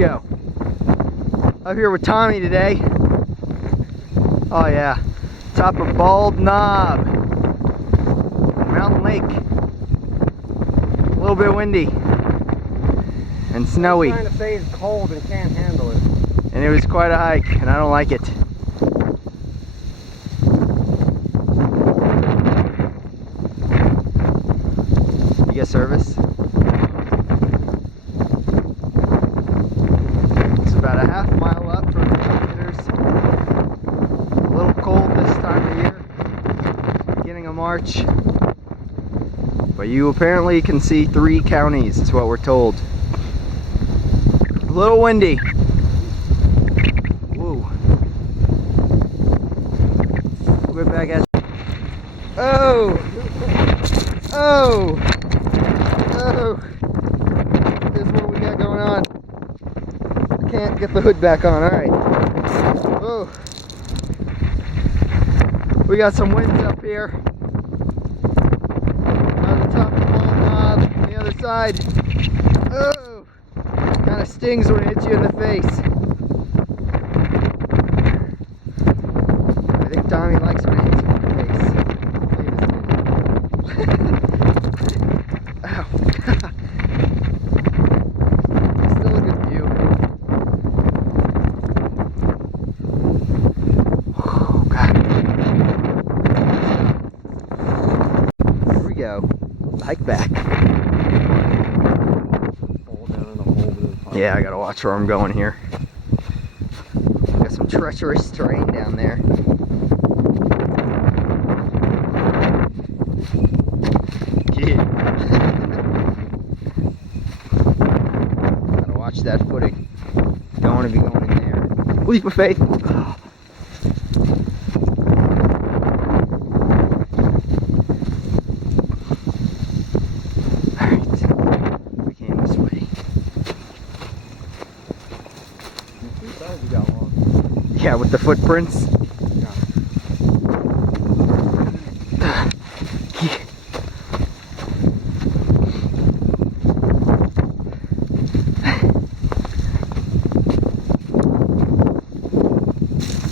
go. Up here with Tommy today. Oh yeah, top of Bald Knob, Mountain Lake. A little bit windy and snowy. I'm trying to say it's cold and can't handle it. And it was quite a hike, and I don't like it. You get service? It's about a half mile up for kilometers. A little cold this time of year, beginning of March. But you apparently can see 3 counties, is what we're told. A little windy. Whoa. We're back at. Oh! Oh! Oh! This is what we got going on. I can't get the hood back on. Alright. Oh. We got some winds up here. On the top of the Bald Knob, on the other side. Oh! Kind of stings when it hits you in the face. I think Tommy likes when it hits you in the face. Ow. Still a good view. Oh, God. Here we go. Hike back. Yeah, I gotta watch where I'm going here. Got some treacherous terrain down there. Yeah. Gotta watch that footing. Don't want to be going in there. Leap of faith. Oh. Yeah, with the footprints.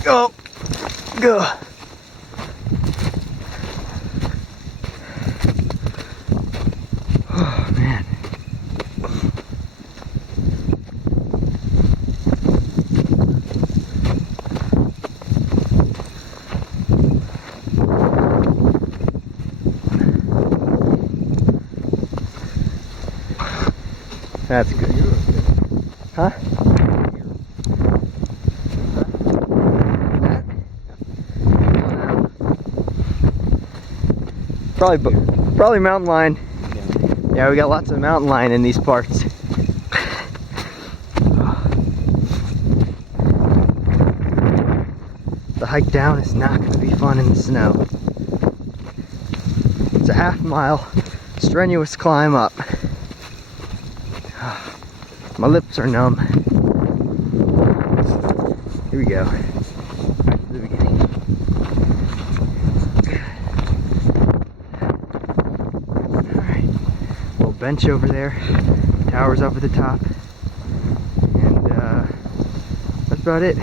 Go, go. Oh man. That's good. Huh? Probably mountain lion. Yeah, we got lots of mountain lion in these parts. The hike down is not going to be fun in the snow. It's a half mile strenuous climb up. My lips are numb. Here we go. Back to the beginning. Alright. Little bench over there. Towers up at the top. And that's about it.